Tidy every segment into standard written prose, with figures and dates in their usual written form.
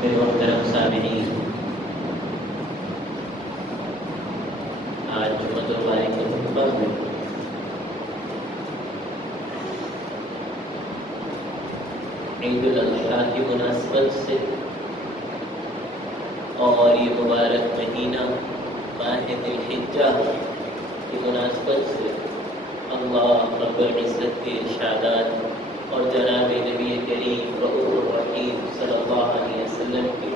میرے محترم سامعین، آج جمعۃ المبارک کے خطبہ میں عید الاضحیٰ کی مناسبت سے اور یہ مبارک مہینہ ماہ ذی الحجہ کی مناسبت سے اللہ رب العزت کے ارشادات اور جناب نبی کریم رؤوف الرحیم صلی اللہ علیہ وسلم کی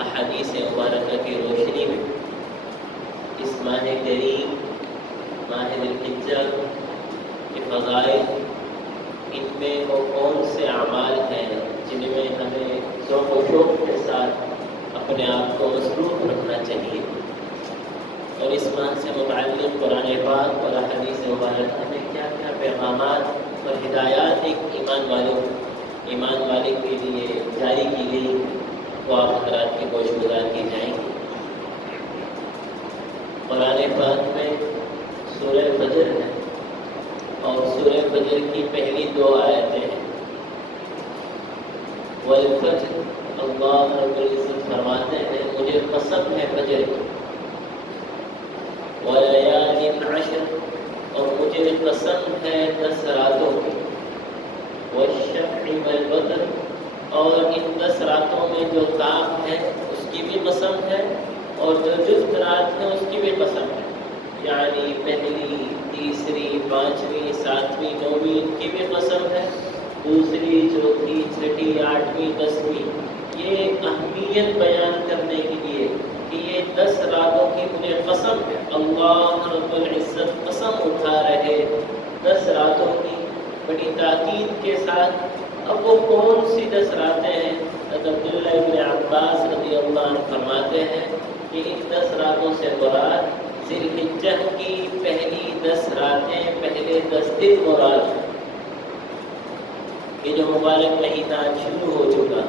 احادیث مبارکہ کی روشنی میں اس ماہ کریم ماہ ذی الحجہ کے فضائل، ان میں وہ کون سے اعمال ہیں جن میں ہمیں ذوق و شوق کے ساتھ اپنے آپ کو مصروف رکھنا چاہیے، اور اس ماہ سے متعلق قرآن پاک اور احادیث مبارکہ میں کیا کیا پیغامات اور ہدایات ایک ایمان والے کے لیے جاری کی گئی، وہ آپ حضرات کی گوش گزار کی جائیں گی۔ قرآن پاک میں سورہ فجر ہے اور سورہ فجر کی پہلی 2 آیتیں ہیں۔ والفجر، اللہ رب العزت فرماتے ہیں مجھے قسم ہے فجر کی، ولیال عشر، اور مجھے قسم ہے 10 راتوں کی، والشفع والوتر، اور ان 10 راتوں میں جو طاق ہے اس کی بھی قسم ہے، اور جو جفت رات ہے اس کی بھی قسم ہے، یعنی پہلی، تیسری، 5ویں، 7ویں، 9ویں ان کی بھی قسم ہے، دوسری، چوتھی، چھٹی، 8ویں، 10ویں۔ یہ اہمیت بیان کرنے کے لیے کہ یہ 10 راتوں کی مجھے قسم ہے، اللہ رب العزت قسم اٹھا رہے 10 راتوں کی بڑی تاکید کے ساتھ۔ اب وہ کون سی 10 راتیں ہیں؟ عبداللہ ابن عباس رضی اللہ عنہ فرماتے ہیں کہ ان 10 راتوں سے مراد ذی الحجہ کی پہلی 10 راتیں، پہلے 10 دن مراد ہیں۔ یہ جو مبارک مہینہ شروع ہو چکا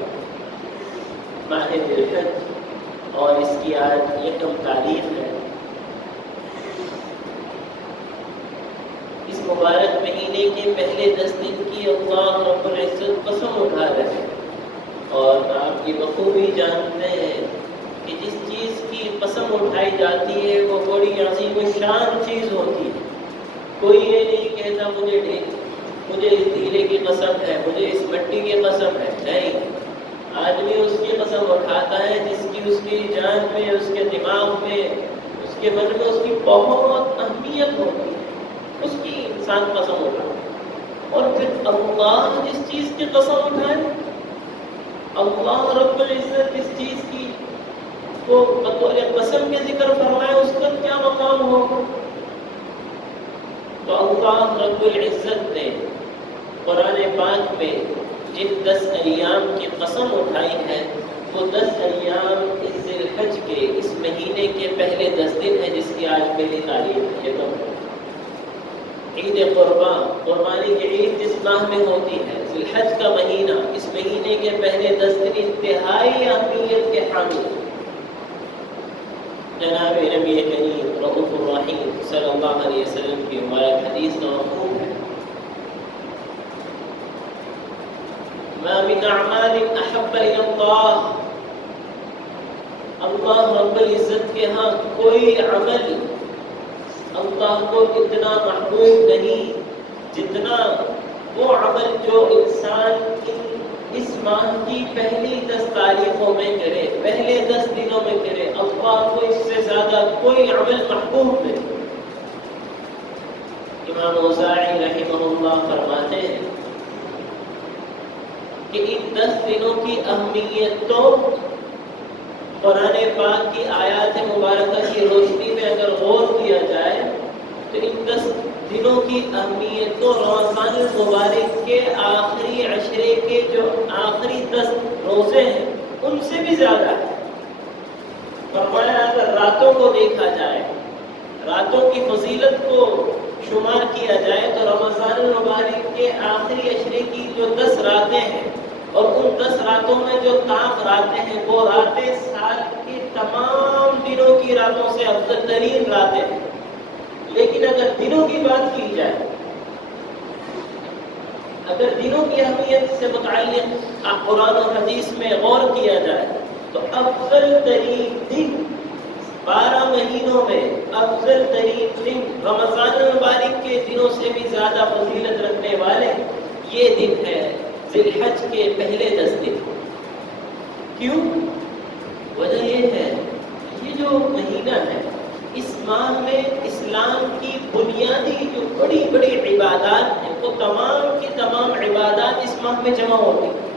ماہ ذی الحجہ، اور اس کی آج 1 تاریخ ہے، اس مبارک مہینے کے پہلے 10 دن کی اللہ رب العزت قسم اٹھا رہے، اور آپ یہ بخوبی جانتے ہیں کہ جس چیز کی قسم اٹھائی جاتی ہے وہ بڑی عظیم الشان چیز ہوتی ہے۔ کوئی یہ نہیں کہتا مجھے اس ہیرے کی قسم ہے، مجھے اس مٹی کی قسم ہے، نہیں، آدمی اس کی قسم اٹھاتا ہے جس کی اس کی جان میں، اس کے دماغ میں، اس کے من میں اس کی بہت اہمیت ہوتی ہے، اس کی انسان قسم اٹھاتا ہے۔ اور پھر اللہ جس چیز کی قسم اٹھائے، اللہ رب العزت جس چیز کی کو بطور قسم کے ذکر فرمائے، اس کا کیا مقام ہوگا؟ تو اللہ رب العزت نے قرآن پاک میں جن 10 ایام کی قسم اٹھائی ہے، وہ 10 ایام اس ذی الحجہ کے اس مہینے کے پہلے 10 دن ہیں، جس کی آج پہلی تاریخ ہے۔ تو عید قربانی کی عید جس ماہ میں ہوتی ہے، ذی الحجہ کا مہینہ، اس مہینے کے پہلے 10 دن انتہائی اہمیت کے حامل ہیں۔ جناب نبی کریم رؤوف الرحیم صلی اللہ علیہ وسلم کی مبارک حدیث کا مفہوم ہے، ما من اعمال احب الى اللہ، اللہ رب العزت کے ہاں کوئی عمل اللہ کو اتنا محبوب نہیں جتنا وہ عمل جو انسان اس ماہ کی پہلی 10 تاریخوں میں کرے، پہلے 10 دنوں میں کرے، اللہ کو اس سے زیادہ کوئی عمل محبوب نہیں۔ امام اوزاعی رحمہ اللہ فرماتے ہیں کہ ان 10 دنوں کی اہمیت تو قرآن پاک کی آیات مبارکہ کی روشنی میں اگر غور کیا جائے تو ان 10 دنوں کی اہمیت تو رمضان المبارک کے آخری عشرے کے جو آخری 10 روزے ہیں ان سے بھی زیادہ ہے۔ فرمایا اگر راتوں کو دیکھا جائے، راتوں کی فضیلت کو شمار کیا جائے تو رمضان المبارک کے آخری عشرے کی جو 10 راتیں ہیں، اور ان 10 راتوں میں جو طاق راتیں ہیں، وہ راتیں سال کے تمام دنوں کی راتوں سے افضل ترین راتیں ہیں۔ لیکن اگر دنوں کی بات کی جائے، اگر دنوں کی اہمیت سے متعلق قرآن و حدیث میں غور کیا جائے تو افضل ترین دن 12 مہینوں میں افضل ترین دن رمضان المبارک کے دنوں سے بھی زیادہ فضیلت رکھنے والے یہ دن ہے ذی الحج کے پہلے 10 دن۔ کیوں؟ وجہ یہ ہے یہ جو مہینہ ہے اس ماہ میں اسلام کی بنیادی جو بڑی بڑی عبادات ہیں وہ تمام کی تمام عبادات اس ماہ میں جمع ہوتی ہیں۔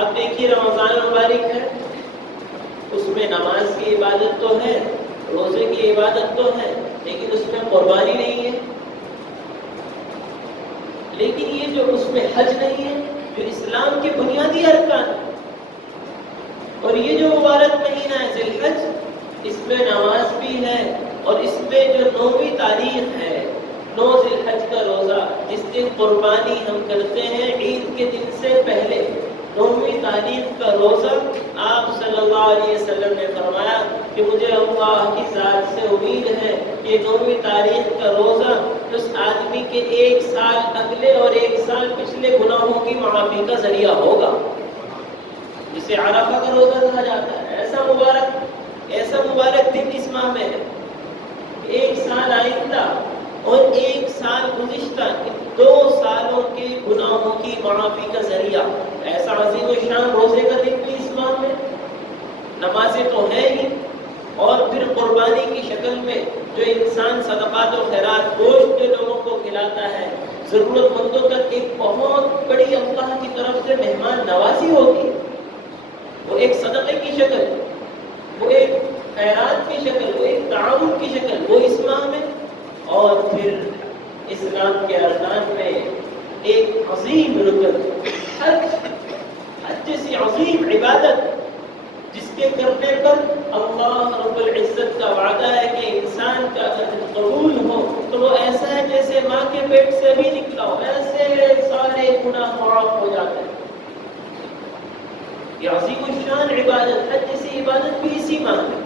آپ دیکھیے رمضان المبارک ہے، اس میں نماز کی عبادت تو ہے، روزے کی عبادت تو ہے، لیکن اس میں قربانی نہیں ہے۔ لیکن یہ جو اس میں حج نہیں ہے جو اسلام کے بنیادی ارکان ہے، اور یہ جو مبارک مہینہ ہے ذی الحج اس میں نماز بھی ہے، اور اس میں جو 9ویں تاریخ ہے 9 ذی الحج کا روزہ جس دن قربانی ہم کرتے ہیں عید کے دن سے پہلے 9ویں تاریخ کا روزہ، آپ صلی اللہ علیہ وسلم نے فرمایا کہ مجھے اللہ کی ذات سے امید ہے کہ 9ویں تاریخ کا روزہ اس آدمی کے 1 سال اگلے اور 1 سال پچھلے گناہوں کی معافی کا ذریعہ ہوگا، جسے عرفہ کا روزہ کہا جاتا ہے۔ ایسا مبارک دن اس ماہ میں ہے، 1 سال آئندہ اور 1 سال گزشتہ، 2 سالوں کے گناہوں کی معافی کا ذریعہ۔ ایسا عظیم و شان روزے کا دن بھی اس ماہ میں، نمازیں تو ہے ہی، اور پھر قربانی کی شکل میں جو انسان صدقات و خیرات گوشت کے لوگوں کو کھلاتا ہے، ضرورت مندوں تک ایک بہت بڑی اللہ کی طرف سے مہمان نوازی ہوتی ہے، وہ ایک صدقے کی شکل، وہ ایک خیرات کی شکل، وہ ایک تعاون کی شکل، وہ اس ماہ میں۔ اور پھر اسلام کے ارکان میں ایک عظیم رکن حج جیسی عظیم عبادت جس کے کرنے پر اللہ رب العزت کا وعدہ ہے کہ انسان کا اجر قبول ہو تو وہ ایسا ہے جیسے ماں کے پیٹ سے بھی نکلا ہو، ایسے سارے گناہ معاف ہو جاتے ہیں۔ یہ عظیم الشان عبادت، حج جیسی عبادت بھی اسی ماہ میں۔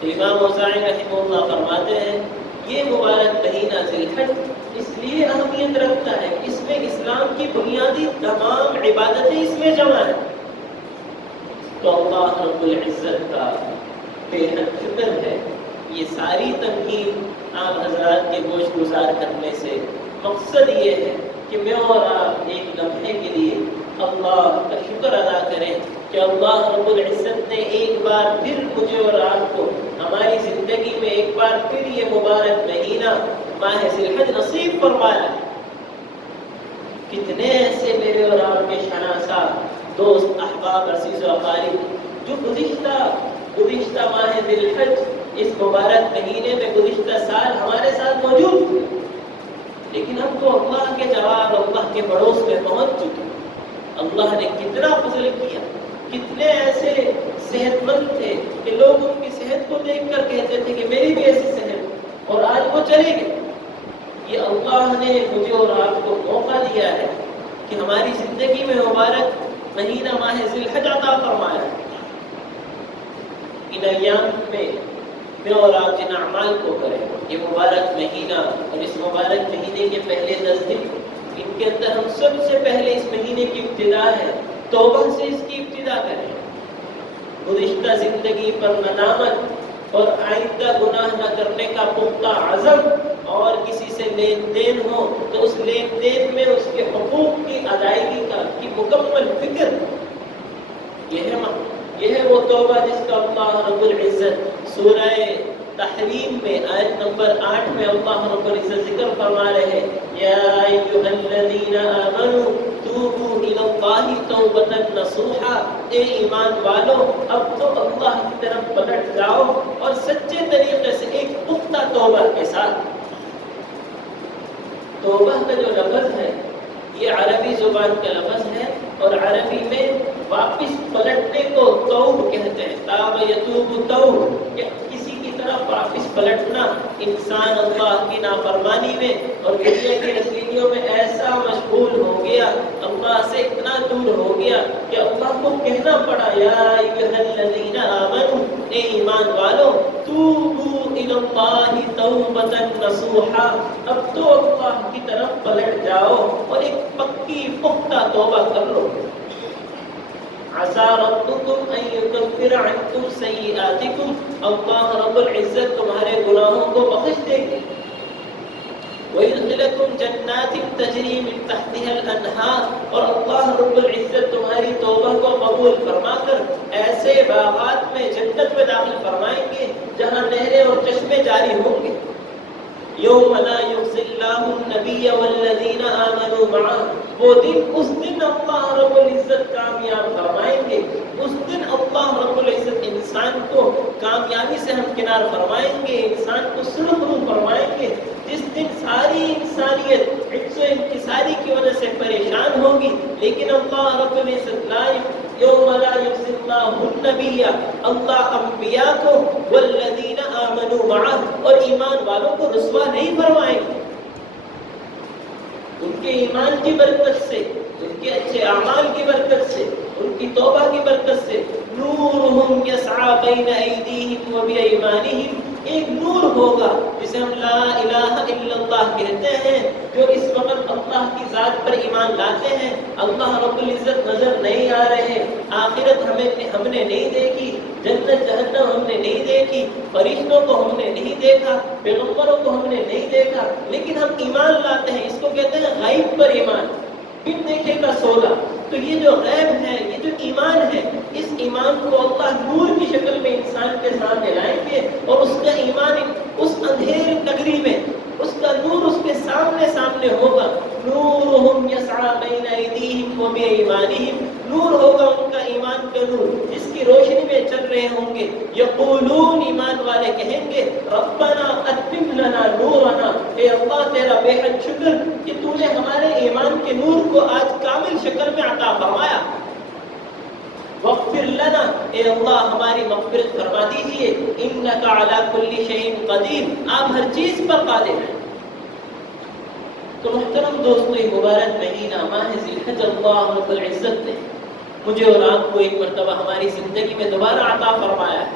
تو امام اوزاعی رحمہ اللہ فرماتے ہیں یہ مبارک مہینہ ذی الحج اس لیے اہمیت رکھتا ہے، اس میں اسلام کی بنیادی تمام عبادتیں اس میں جمع ہیں۔ تو اللہ رب العزت کا بے حد شکر ہے۔ یہ ساری تمہید آپ حضرات کے گوش گزار کرنے سے مقصد یہ ہے کہ میں اور آپ ایک لمحے کے لیے اللہ کا شکر ادا کریں کہ اللہ رب العزت نے ایک بار پھر مجھے اور آپ کو ہماری زندگی میں ایک بار پھر یہ مبارک مہینہ ماہ ذی الحج نصیب فرمایا ہے۔ کتنے ایسے میرے اور آپ کے شناسا دوست احباب عزیز و اقارب جو گزشتہ ماہ ذی الحج اس مبارک مہینے میں گزشتہ سال ہمارے ساتھ موجود تھے، لیکن اب تو اللہ کے جواب اللہ کے پڑوس میں پہنچ چکے۔ اللہ نے کتنا فضل کیا، کتنے ایسے صحت مند تھے کہ لوگ ان کی صحت کو دیکھ کر کہتے تھے کہ میری بھی ایسی صحت، اور آج وہ چلے گئے۔ یہ اللہ نے مجھے اور آپ کو موقع دیا ہے کہ ہماری زندگی میں مبارک مہینہ ماہ ذی الحج عطا فرمایا ہے۔ ان ایام میں اور آپ جن اعمال کو کریں، یہ مبارک مہینہ اور اس مبارک مہینے کے پہلے 10 دن، ان کے اندر ہم سب سے پہلے اس مہینے کی ابتدا ہے، توبہ سے اس کی ابتدا کریں۔ گزشتہ زندگی پر ندامت اور آئندہ گناہ نہ کرنے کا پختہ عزم، اور کسی سے لین دین ہو تو اس لین دین میں اس کے حقوق کی ادائیگی کی مکمل فکر، یہ ہے وہ توبہ جس کا اللہ رب العزت سورہ تحریم میں آیت نمبر 8 میں اللہ رب العزت ذکر فرما رہے ہیں، یا ایھا الذین آمنوا توبوا الی اللہ توبۃ نصوحا، اے ایمان والو اب تو اللہ کی طرف پلٹ جاؤ اور سچے طریقے سے ایک پختہ توبہ کے ساتھ۔ توبہ کا جو لفظ ہے یہ عربی زبان کا لفظ ہے، اور عربی میں واپس پلٹنے کو توب کہتے ہیں، تاب یتوب توب، کہ کسی کی طرف واپس پلٹنا۔ انسان اللہ کی نافرمانی میں اور دنیا کی رسیدیوں میں ایسا مشغول ہو گیا، اللہ سے اتنا دور ہو گیا کہ اللہ کو کہنا پڑا، یا ایھا الذین آمنوا، اے ایمان والو توبوا الی اللہ توبۃ نصوحا، اب تو اللہ کی طرف پلٹ جاؤ اور ایک پکی پختہ توبہ کر لو۔ عسى ربكم ان يكفر عنكم سيئاتكم، اللہ رب العزت تمہارے گناہوں کو بخش دے گے. وَيُدْخِلَكُمْ جَنَّاتٍ تَجْرِي مِن تَحْتِهَا الْأَنْهَارُ، اور اللہ رب العزت تمہاری توبہ کو قبول فرما کر ایسے باغات میں جنت میں داخل فرمائیں گے جہاں نہریں اور چشمے جاری ہوں گے. یوم لا یخزی اللہ النبی والذین آمنوا معه، وہ دن، اس دن اللہ رب العزت کامیاب فرمائیں گے. اس دن اللہ رب العزت انسان کو کامیابی سے ہمکنار فرمائیں گے، انسان کو سرخ رو فرمائیں گے. جس دن ساری انسانیت عجز و انکساری کی وجہ سے پریشان ہوگی، لیکن اللہ رب العزت یوم لا یخزی اللہ النبی، اللہ انبیاء کو والذین آمنوا معه، اور ایمان والوں کو رسوا نہیں فرمائیں گے. ان کے ایمان کی برکت سے، ان کے اچھے اعمال کی برکت سے، ان کی توبہ کی برکت سے نورہم یسعی بین ایدیہم و بایمانہم، ایک نور ہوگا جسے ہم لا الہ الا اللہ کہتے ہیں، جو اس وقت اللہ کی ذات پر ایمان لاتے ہیں. اللہ رب العزت نظر نہیں آ رہے، آخرت ہم نے نہیں دیکھی، جنت جہنم ہم نے نہیں دیکھی، فرشتوں کو ہم نے نہیں دیکھا، پیغمبروں کو ہم نے نہیں دیکھا، لیکن ہم ایمان لاتے ہیں. اس کو کہتے ہیں غیب پر ایمان، بن دیکھے کا سودا. تو یہ جو غیب ہے، یہ جو ایمان ہے، اس ایمان کو اللہ نور کی شکل میں انسان کے سامنے لائیں گے، اور اس کا ایمان اس اندھیر نگری میں، اس کا نور اس کے سامنے ہوگا. نورہم یسعی بین ایدیہم و بایمانہم، نور ہوگا ان کا ایمان کا نور جس کی روشنی میں چل رہے ہوں گے. یقولون، ایمان والے کہیں گے، ربنا اتمم لنا نورنا، اے اللہ تیرا بے حد شکر کہ تو نے ہمارے ایمان کے نور کو آج کامل شکل میں عطا فرمایا. واغفر لنا، اے اللہ ہماری مغفرت فرما دیجیے. انک علی کل شیء قدیر، آپ ہر چیز پر قادر ہیں. تو محترم دوستو، یہ مبارک مہینہ ماہ ذی الحج اللہ رب العزت نے مجھے اور آپ کو ایک مرتبہ ہماری زندگی میں دوبارہ عطا فرمایا ہے.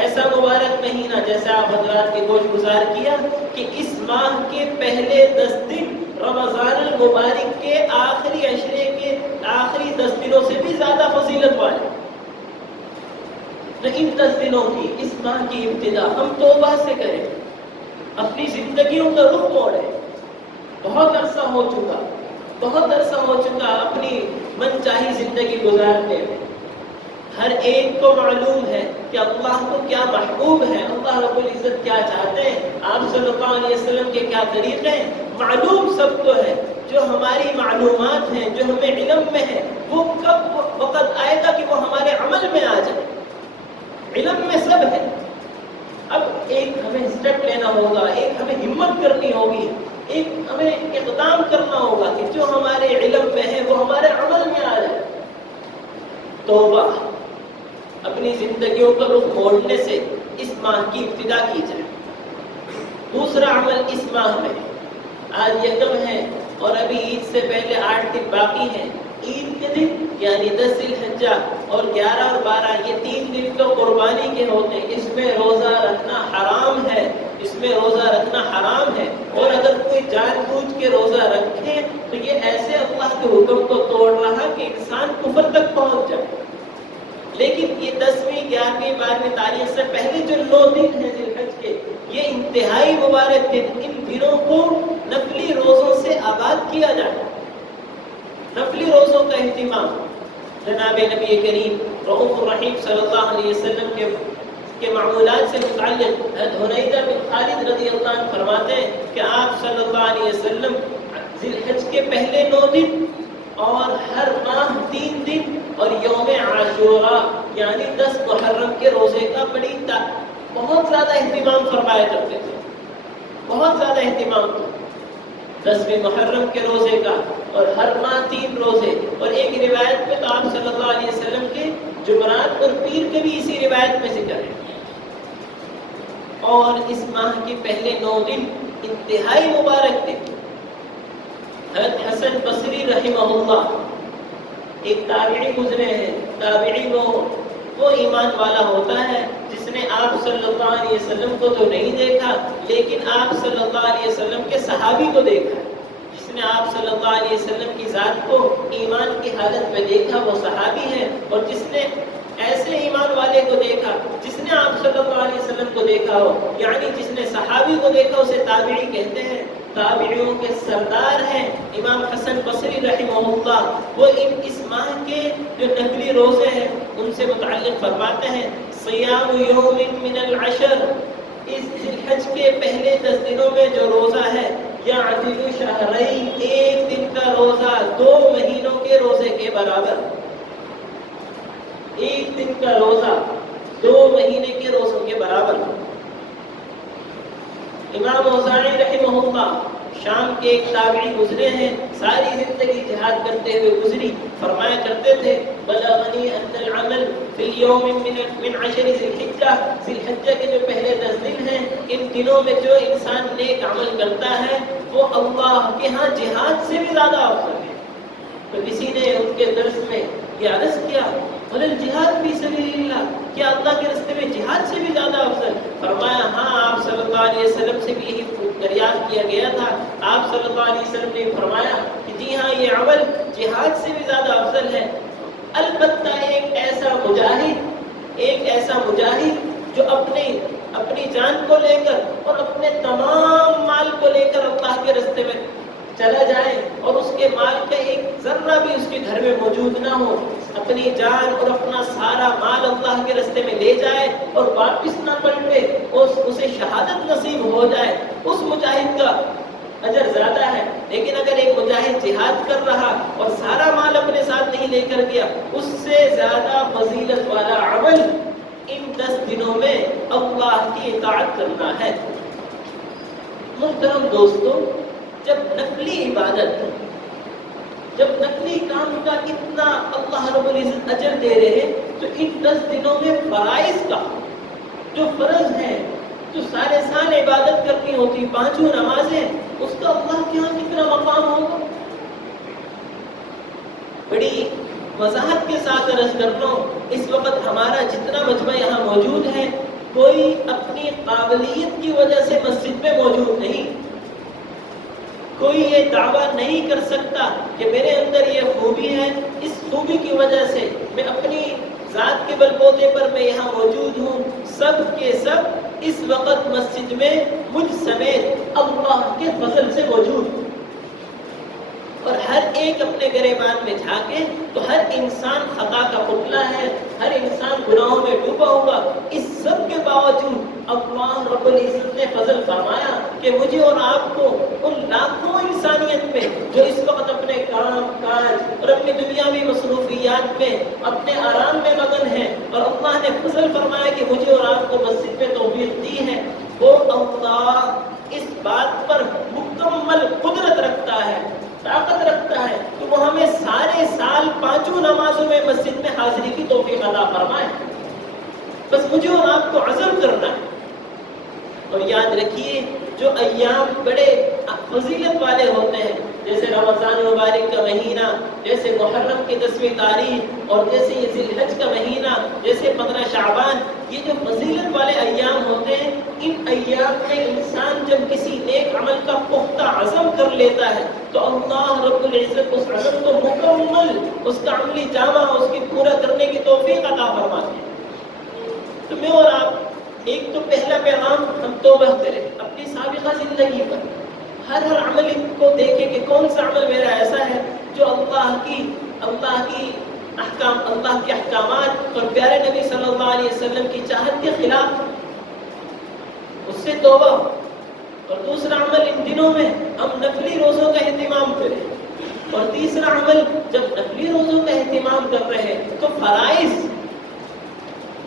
ایسا مبارک مہینہ جیسے آپ حضرات کے گوش گزار کیا کہ اس ماہ کے پہلے 10 دن رمضان المبارک کے آخری عشرے کے آخری 10 دنوں سے بھی زیادہ فضیلت والے. لیکن 10 دنوں کی اس ماہ کی ابتدا ہم توبہ سے کریں، اپنی زندگیوں کا رخ موڑیں. بہت عرصہ ہو چکا اپنی من چاہی زندگی گزارنے میں. ہر ایک کو معلوم ہے کہ اللہ کو کیا محبوب ہے، اللہ رب العزت کیا چاہتے ہیں، آپ صلی اللہ علیہ وسلم کے کیا طریقے ہیں، معلوم سب کو ہے. جو ہماری معلومات ہیں، جو ہمیں علم میں ہے، وہ کب وقت آئے گا کہ وہ ہمارے عمل میں آ جائے. علم میں سب ہے، اب ایک ہمیں اسٹیپ لینا ہوگا، ایک ہمیں ہمت کرنی ہوگی، ایک ہمیں اقدام کرنا ہوگا کہ جو ہمارے علم میں ہے وہ ہمارے عمل میں آ جائے. توبہ، اپنی زندگیوں کا رخ موڑنے سے اس ماہ کی ابتدا کی جائے. دوسرا عمل اس ماہ میں، آج یکم ہے اور ابھی عید سے پہلے 8 دن باقی ہیں. عید کے دن یعنی 10 ذی الحجہ اور 11 اور 12، یہ 3 دن تو قربانی کے ہوتے ہیں. اس میں روزہ رکھنا حرام ہے، اور اگر کوئی جان بوجھ کے روزہ رکھے تو یہ ایسے اللہ کے حکم کو توڑ رہا کہ انسان کفر تک پہنچ جائے. لیکن یہ 10ویں 11ویں 12ویں تاریخ سے پہلے جو 9 دن ہیں ذی الحج کے، یہ انتہائی مبارک دن. ان دنوں کو نفلی روزوں سے آباد کیا جائے. نفلی روزوں کا اہتمام جناب نبی کریم رؤوف الرحیم صلی اللہ علیہ وسلم کے معمولات سے متعلق حنیدہ بن خالد رضی اللہ عنہ فرماتے ہیں کہ آپ صلی اللہ علیہ وسلم ذی الحج کے پہلے 9 دن اور ہر ماہ 3 دن اور یوم عاشوراء یعنی 10 محرم کے روزے کا بہت زیادہ اہتمام فرمایا کرتے تھے. بہت زیادہ اہتمام تھا 10ویں محرم کے روزے کا، اور ہر ماہ 3 روزے. اور ایک روایت میں تو آپ صلی اللہ علیہ وسلم کے جمعرات اور پیر کے بھی اسی روایت میں ذکر ہے. اور اس ماہ کے پہلے 9 دن انتہائی مبارک دن. حضرت حسن بصری رحمہ اللہ ایک تابعی گزرے ہیں. تابعی وہ ایمان والا ہوتا ہے جس نے آپ صلی اللہ علیہ وسلم کو تو نہیں دیکھا، لیکن آپ صلی اللہ علیہ وسلم کے صحابی کو دیکھا. جس نے آپ صلی اللہ علیہ وسلم کی ذات کو ایمان کی حالت میں دیکھا وہ صحابی ہے، اور جس نے ایسے ایمان والے کو دیکھا جس نے آپ صلی اللہ علیہ وسلم کو دیکھا ہو، یعنی جس نے صحابی کو دیکھا اسے تابعی کہتے ہیں۔ تابعیوں کے سردار ہیں امام حسن بصری رحمہ اللہ، وہ اس ماہ کے جو نفلی روزے ہیں ان سے متعلق فرماتے ہیں صیام یوم من العشر، اس ذی الحج کے پہلے 10 دنوں میں جو روزہ ہے یعدل شہرین، ایک دن کا روزہ 2 مہینوں کے روزے کے برابر، ایک دن کا روزہ 2 مہینے کے روزوں کے برابر۔ امام اوزاعی رحمہ اللہ شام کے ایک تابعی گزرے ہیں، ساری زندگی جہاد کرتے ہوئے گزری، فرمایا کرتے تھے بلغنی ان العمل فی اليوم من 10 ذی الحجہ، ذی الحجہ کے جو پہلے 10 دن ہیں ان دنوں میں جو انسان نیک عمل کرتا ہے وہ اللہ کے ہاں جہاد سے بھی زیادہ افضل ہے۔ تو کسی نے ان کے درس میں یہ عرض کیا الجہاد فی سبیل اللہ، کیا اللہ کے راستے میں جہاد سے بھی زیادہ افضل؟ فرمایا ہاں، آپ صلی اللہ علیہ وسلم سے بھی یہی دریافت کیا گیا تھا۔ آپ صلی اللہ علیہ وسلم نے فرمایا کہ جی ہاں، یہ عمل جہاد سے بھی زیادہ افضل ہے، البتہ ایک ایسا مجاہد جو اپنی جان کو لے کر اور اپنے تمام مال کو لے کر اللہ کے راستے میں چلا جائے اور اس کے مال کا ایک ذرہ بھی اس کے گھر میں موجود نہ ہو، اپنی جان اور اپنا سارا مال اللہ کے راستے میں لے جائے اور واپس نہ پلٹے، اسے شہادت نصیب ہو جائے، اس مجاہد کا اجر زیادہ ہے۔ لیکن اگر ایک مجاہد جہاد کر رہا اور سارا مال اپنے ساتھ نہیں لے کر گیا، اس سے زیادہ فضیلت والا عمل ان 10 دنوں میں اللہ کی اطاعت کرنا ہے۔ محترم دوستو، جب نفلی عبادت، جب نفلی کام کا اتنا اللہ رب العزت اجر دے رہے ہیں تو ان 10 دنوں میں فرائض کا جو فرض ہے، جو سارے سال عبادت کرنی ہوتی 5 نمازیں، اس کا اللہ کے ہاں کتنا مقام ہوگا۔ بڑی وضاحت کے ساتھ عرض کرتا ہوں، اس وقت ہمارا جتنا مجمع یہاں موجود ہے کوئی اپنی قابلیت کی وجہ سے مسجد میں موجود نہیں، کوئی یہ دعویٰ نہیں کر سکتا کہ میرے اندر یہ خوبی ہے، اس خوبی کی وجہ سے میں اپنی ذات کے بل بوتے پر میں یہاں موجود ہوں۔ سب کے سب اس وقت مسجد میں مجھ سمیت اللہ کے فضل سے موجود ہوں، اور ہر ایک اپنے گریبان میں جھانکے تو ہر انسان خطا کا پتلا ہے، ہر انسان گناہوں میں ڈوبا ہوا۔ اس سب کے باوجود اللہ رب العزت نے فضل فرمایا کہ مجھے اور آپ کو ان لاکھوں انسانیت میں جو اس وقت اپنے کام کاج اور اپنی دنیاوی مصروفیات میں اپنے آرام میں مگن ہیں، اور اللہ نے فضل فرمایا کہ مجھے اور آپ کو مسجد میں توفیق دی ہے، وہ اللہ اس بات پر مکمل قدرت رکھتا ہے، طاقت رکھتا ہے کہ وہ ہمیں سارے سال 5 نمازوں میں مسجد میں حاضری کی توفیق عطا فرمائے۔ بس مجھے اور آپ کو عزم کرنا ہے، اور یاد رکھیے جو ایام بڑے فضیلت والے ہوتے ہیں، جیسے رمضان مبارک کا مہینہ، جیسے محرم کی 10ویں تاریخ، اور جیسے یہ ذی الحج کا مہینہ، جیسے 15 شعبان، یہ جو فضیلت والے ایام ہوتے ہیں، ان ایام میں انسان جب کسی نیک عمل کا پختہ عزم کر لیتا ہے تو اللہ رب العزت اس عزم کو مکمل، اس کا عملی جامہ اس کی پورا کرنے کی توفیق عطا فرماتے ہیں۔ تو میں اور آپ ایک تو پہلا پیغام ہم توبہ کریں اپنی سابقہ زندگی پر، ہر عمل کو دیکھیں کہ کون سا عمل میرا ایسا ہے جو اللہ کی احکام، اللہ کے احکامات اور پیارے نبی صلی اللہ علیہ وسلم کی چاہت کے خلاف، اس سے توبہ۔ اور دوسرا عمل ان دنوں میں ہم نفلی روزوں کا اہتمام کریں، اور تیسرا عمل جب نفلی روزوں کا اہتمام کر رہے ہیں تو فرائض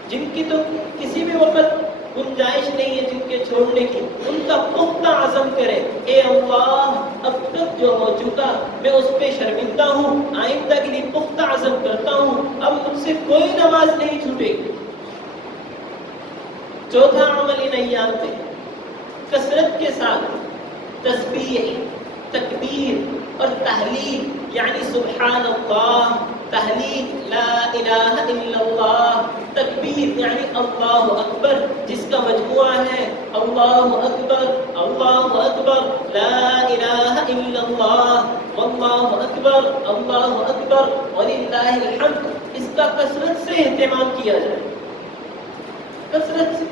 جن کی تو کسی بھی وقت گنجائش نہیں ہے جن کے چھوڑنے کی، ان کا پختہ عزم کرے، اے اللہ اب تک جو ہو چکا میں اس پہ شرمندہ ہوں، آئندہ کے لیے پختہ عزم کرتا ہوں، اب مجھ سے کوئی نماز نہیں چھوٹے گی۔ چوتھا عمل ان ایام پہ کثرت کے ساتھ تسبیح، تکبیر اور تحلیل، یعنی سبحان اللہ، تحلیل لا الہ الا اللہ، تکبیر یعنی اللہ اکبر جس کا مجموعہ ہے اللہ اکبر، اللہ اکبر، لا الہ الا اللہ، اکبر اللہ اکبر وللہ الحمد، اس کا کثرت سے اہتمام کیا جائے، کثرت سے۔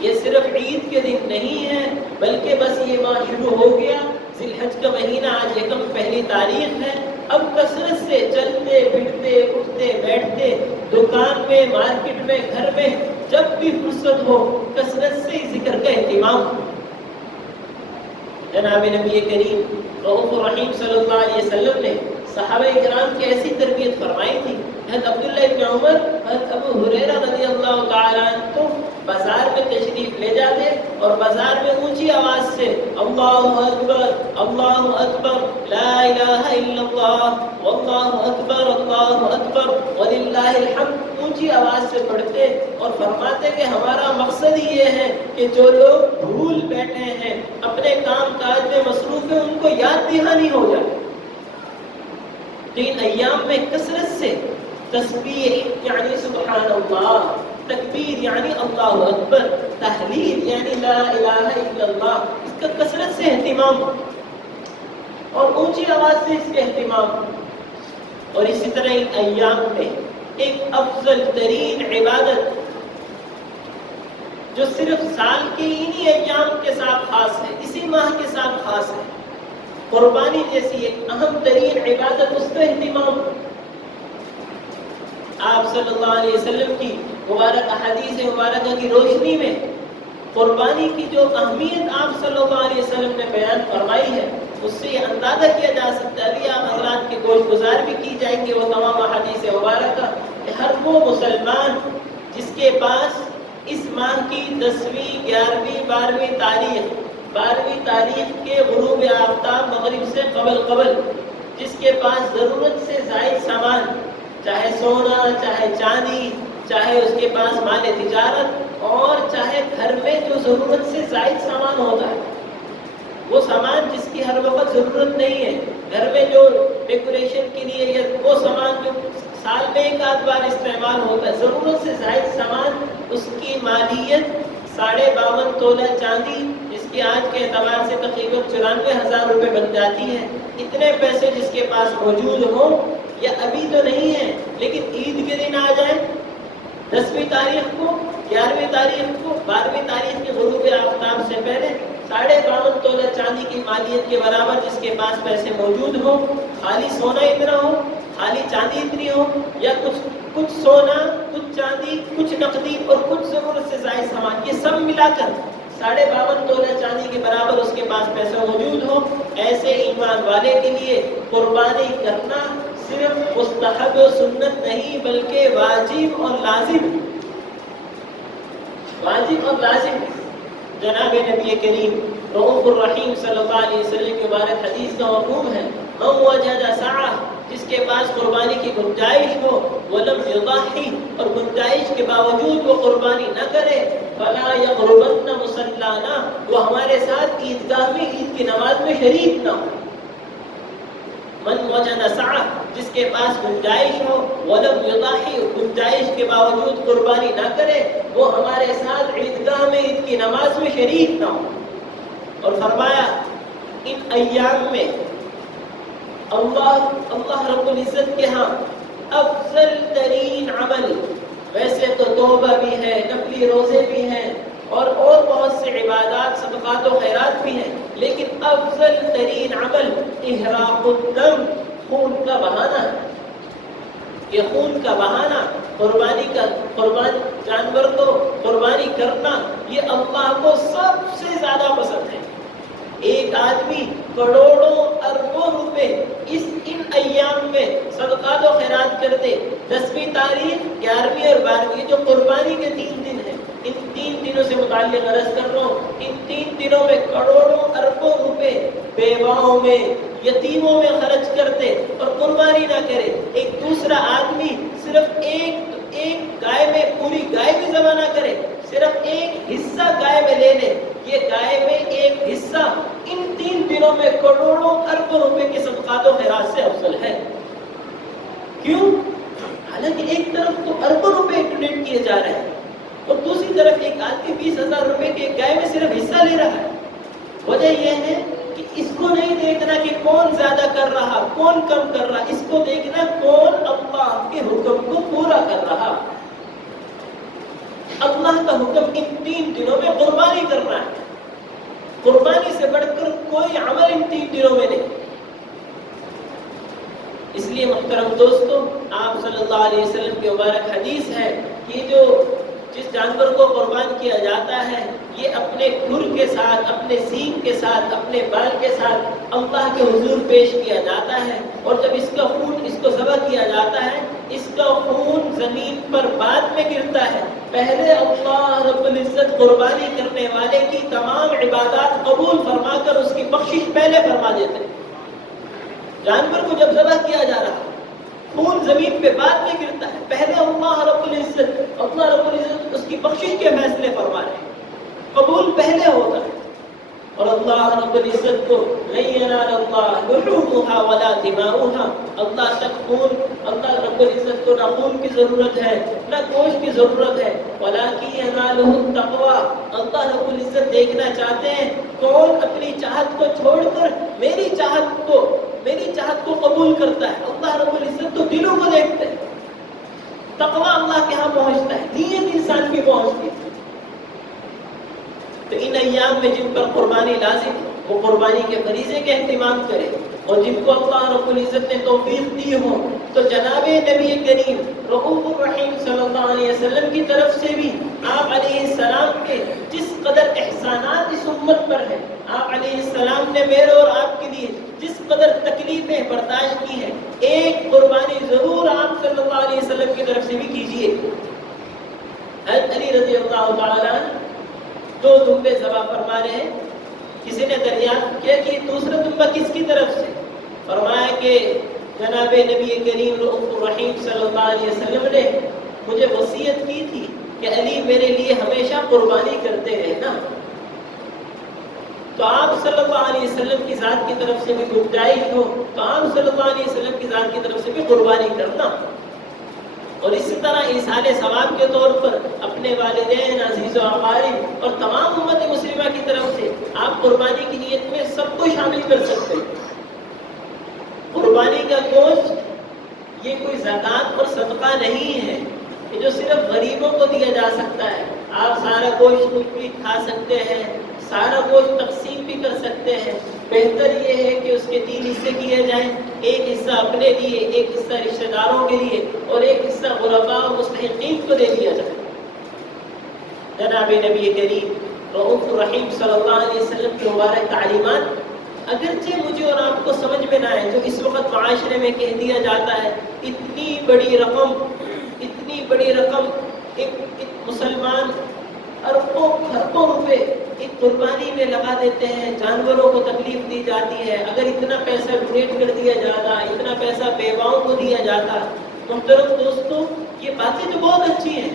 یہ صرف عید کے دن نہیں ہے، بلکہ بس یہ ماہ شروع ہو گیا، ذی الحج کا مہینہ آج یکم پہلی تاریخ ہے، اب کثرت سے چلتے پھرتے اٹھتے بیٹھتے، دکان میں، مارکیٹ میں، گھر میں، جب بھی فرصت ہو کثرت سے ذکر کا اہتمام ہو۔ جناب نبی کریم رؤوف الرحیم صلی اللہ علیہ وسلم نے صحابہ کرام کی ایسی تربیت فرمائی تھی۔ حضرت عبداللہ ابن عمر، حضرت ابو ہریرہ رضی اللہ تعالی عنہ کو بازار میں تشریف لے جاتے اور بازار میں اونچی آواز سے اللہ اکبر اللہ اکبر لا الہ الا اللہ واللہ اکبر وللہ الحمد اونچی آواز سے پڑھتے اور فرماتے کہ ہمارا مقصد ہی یہ ہے کہ جو لوگ بھول بیٹھے ہیں، اپنے کام کاج میں مصروف ہیں، ان کو یاد دہانی ہو جائے۔ تو ان ایام میں کثرت سے تسبیح یعنی سبحان اللہ، تکبیر یعنی اللہ اکبر، تحلیل یعنی لا الہ الا اللہ، اس کا کثرت سے اہتمام اور اونچی آواز سے اس کے اہتمام۔ اور اسی طرح ان ایام میں ایک افضل ترین عبادت جو صرف سال کے انہی ایام کے ساتھ خاص ہے، اسی ماہ کے ساتھ خاص ہے، قربانی جیسی ایک اہم ترین عبادت، اس کا اہتمام۔ آپ صلی اللہ علیہ وسلم کی مبارک احادیث مبارکہ کی روشنی میں قربانی کی جو اہمیت آپ صلی اللہ علیہ وسلم نے بیان فرمائی ہے، اس سے یہ اندازہ کیا جا سکتا ہے، ابھی آپ حضرات کے گوشت گزار بھی کی جائیں گے وہ تمام احادیث مبارکہ، کہ ہر وہ مسلمان جس کے پاس اس ماہ کی 10ویں 11ویں 12ویں تاریخ کے غروب آفتاب مغرب سے قبل جس کے پاس ضرورت سے زائد سامان، چاہے سونا، چاہے چاندی، چاہے اس کے پاس مال تجارت، اور چاہے گھر میں جو ضرورت سے زائد سامان ہوتا ہے، وہ سامان جس کی ہر وقت ضرورت نہیں ہے، گھر میں جو ڈیکوریشن کے لیے، یا وہ سامان جو سال میں ایک آدھ بار استعمال ہوتا ہے، ضرورت سے زائد سامان، اس کی مالیت 52.5 تولہ چاندی، جس کی آج کے اعتبار سے تقریباً 94,000 روپے بن جاتی ہے۔ اتنے پیسے جس کے پاس موجود ہوں، یا ابھی تو نہیں ہے لیکن عید کے دن آ جائیں، 10ویں تاریخ کو، 11ویں تاریخ کو، 12ویں تاریخ کے غروب آفتاب سے پہلے 52.5 تولہ چاندی کی مالیت کے برابر جس کے پاس پیسے موجود ہوں، خالی سونا اتنا ہو، خالی چاندی اتنی ہو، یا کچھ سونا، کچھ چاندی، کچھ نقدی اور کچھ ضرورت سے زائد سامان، یہ سب ملا کر 52.5 تولہ چاندی کے برابر اس کے پاس پیسہ موجود ہو، ایسے ایمان والے کے لیے قربانی کرنا صرف مستحب و سنت نہیں بلکہ واجب اور لازم جناب نبی کریم رؤوف الرحیم صلی اللہ علیہ وسلم کی مبارک حدیث کا مفہوم ہے، من وجد سعہ، جس کے پاس قربانی کی گنجائش ہو، ولم یضحی، اور گنجائش کے باوجود وہ قربانی نہ کرے، فلا یقربن مصلانا، وہ ہمارے ساتھ عیدگاہ میں عید کی نماز میں شریک نہ ہو۔ من وجد سعہ، جس کے پاس گنجائش ہو، ولم یضحی، گنجائش کے باوجود قربانی نہ کرے، وہ ہمارے ساتھ عیدگاہ میں عید کی نماز میں شریک نہ ہو۔ اور فرمایا ان ایام میں اللہ رب العزت کے ہاں افضل ترین عمل، ویسے تو توبہ بھی ہے، نفلی روزے بھی ہیں، اور بہت سے عبادات، صدقات و خیرات بھی ہیں، لیکن افضل ترین عمل احراق الدم، خون کا بہانا ہے۔ یہ خون کا بہانا، قربان جانور کو قربانی کرنا، یہ اللہ کو سب سے زیادہ پسند ہے۔ ایک آدمی کروڑوں اربوں روپے ان ایام میں صدقات و خیرات کرتے، 10ویں تاریخ، 11ویں اور 12ویں، جو قربانی کے 3 دن ہیں، ان 3 دنوں سے متعلق عرض کر رہا ہوں، ان 3 دنوں میں کروڑوں اربوں روپے بیواؤں میں، یتیموں میں خرچ کرتے اور قربانی نہ کرے۔ ایک دوسرا آدمی صرف ایک گائے میں، پوری گائے بھی ذبح نہ کرے، صرف ایک حصہ گائے میں لے لے، یہ گائے میں ایک حصہ ان 3 دنوں میں کروڑوں اربوں روپے کے صدقات و خیرات سے افضل ہے۔ کیوں؟ حالانکہ ایک طرف تو اربوں روپے ڈونیٹ کیے جا رہے ہیں، اور دوسری طرف ایک آدمی 20,000 روپے کے گائے میں صرف حصہ لے رہا ہے۔ وجہ یہ ہے کہ اس کو نہیں دیکھنا کہ کون زیادہ کر رہا کون کم کر رہا، اس کو دیکھنا کون اللہ کے حکم کو پورا کر رہا۔ اللہ کا حکم ان 3 دنوں میں قربانی کرنا ہے، قربانی سے بڑھ کر کوئی عمل ان 3 دنوں میں نہیں۔ اس لیے محترم دوستو، آپ صلی اللہ علیہ وسلم کی مبارک حدیث ہے کہ جس جانور کو قربان کیا جاتا ہے یہ اپنے کھر کے ساتھ، اپنے سینگ کے ساتھ، اپنے بال کے ساتھ اللہ کے حضور پیش کیا جاتا ہے، اور جب اس کا خون اس کو ذبح کیا جاتا ہے، اس کا خون زمین پر بعد میں گرتا ہے، پہلے اللہ رب العزت قربانی کرنے والے کی تمام عبادات قبول فرما کر اس کی بخشش پہلے فرما دیتے ہیں۔ جانور کو جب ذبح کیا جا رہا ہے، خون زمین پہ بعد میں گرتا ہے، پہلے اللہ رب العزت اس کی بخشش کے فیصلے فرما رہے ہیں، قبول پہلے ہوتا ہے۔ اور اللہ رب العزت کو لن ینال اللہ لحومها ولا دماؤها، اللہ تک خون، اللہ رب العزت کو نہ خون کی ضرورت ہے نہ گوشت کی ضرورت ہے، ولکن ینالہ التقوی، اللہ رب العزت دیکھنا چاہتے ہیں کون اپنی چاہت کو چھوڑ کر میری چاہت کو قبول کرتا ہے۔ اللہ رب العزت تو دلوں کو دیکھتے ہیں، تقوی اللہ کے ہاں پہنچتا ہے، نیت انسان کی پہنچتی ہے۔ تو ان ایام میں جن پر قربانی لازم ہے وہ قربانی کے فریضے کے اہتمام کرے، اور جن کو اللہ رب العزت نے توفیق دی ہو تو جناب نبی کریم رؤوف الرحیم صلی اللہ علیہ وسلم کی طرف سے بھی آپ علیہ السلام کے جس قدر احسانات اس امت پر ہیں، آپ علیہ السلام نے میرے اور آپ کے لیے جس قدر تکلیفیں برداشت کی ہیں، ایک قربانی ضرور آپ صلی اللہ علیہ وسلم کی طرف سے بھی کیجیے۔ حضرت علی رضی اللہ تعالیٰ 2 دمبے ذبح فرما رہے ہیں، کسی نے دریافت کیا کہ دوسرا دمبا کس کی طرف سے؟ فرمایا کہ جناب نبی کریم رؤوف الرحیم صلی اللہ علیہ وسلم نے مجھے وصیت کی تھی کہ علی میرے لیے ہمیشہ قربانی کرتے رہنا۔ تو آپ صلی اللہ علیہ وسلم کی ذات کی طرف سے بھی گنجائش ہو تو آپ صلی اللہ علیہ وسلم کی ذات کی طرف سے بھی قربانی کرنا، اور اسی طرح ایصال ثواب کے طور پر اپنے والدین، عزیز و اقارب اور تمام امت مسلمہ کی طرف سے آپ قربانی کی نیت میں سب کو شامل کر سکتے ہیں۔ قربانی کا گوشت یہ کوئی زکوٰۃ اور صدقہ نہیں ہے کہ جو صرف غریبوں کو دیا جا سکتا ہے۔ آپ سارا گوشت خود بھی کھا سکتے ہیں، سارا گوشت تقسیم بھی کر سکتے ہیں۔ بہتر یہ ہے کہ اس کے 3 حصے کیے جائیں، ایک حصہ اپنے لیے، ایک حصہ رشتہ داروں کے لیے، اور ایک حصہ غرباء اور مستحقین کو دے دیا جائے۔ جناب نبی کریم رؤوف الرحیم صلی اللہ علیہ وسلم کی مبارک تعلیمات اگرچہ مجھے اور آپ کو سمجھ میں نہ آئے، جو اس وقت معاشرے میں کہہ دیا جاتا ہے اتنی بڑی رقم ایک مسلمان اربوں خربوں روپے ایک قربانی میں لگا دیتے ہیں، جانوروں کو تکلیف دی جاتی ہے، اگر اتنا پیسہ ڈونیٹ کر دیا جاتا، اتنا پیسہ بیواؤں کو دیا جاتا۔ محترم دوستو، یہ باتیں تو بہت اچھی ہیں،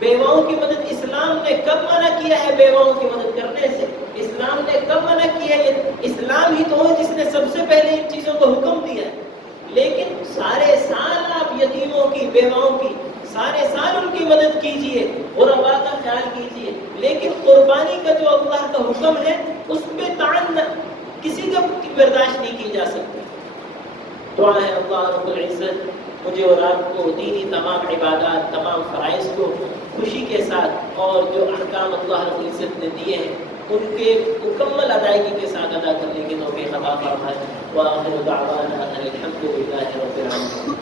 بیواؤں کی مدد اسلام نے کب منع کیا ہے؟ بیواؤں کی مدد کرنے سے اسلام نے کب منع کیا ہے؟ اسلام ہی تو ہے جس نے سب سے پہلے ان چیزوں کو حکم دیا ہے۔ لیکن سارے سال آپ یتیموں کی، بیواؤں کی سارے سال ان کی مدد کیجئے، غرباء کا خیال کیجئے، لیکن قربانی کا جو اللہ کا حکم ہے اس پہ تعین کسی کا برداشت نہیں کی جا سکتی۔ دعا ہے اللہ رب العزت مجھے اور آپ کو دینی تمام عبادات، تمام فرائض کو خوشی کے ساتھ اور جو احکام اللہ رب العزت نے دیے ہیں ان کے مکمل ادائیگی کے ساتھ ادا کرنے کی توفیق عطا فرمائے۔ وآخر دعوانا ان الحمد للہ رب العالمین۔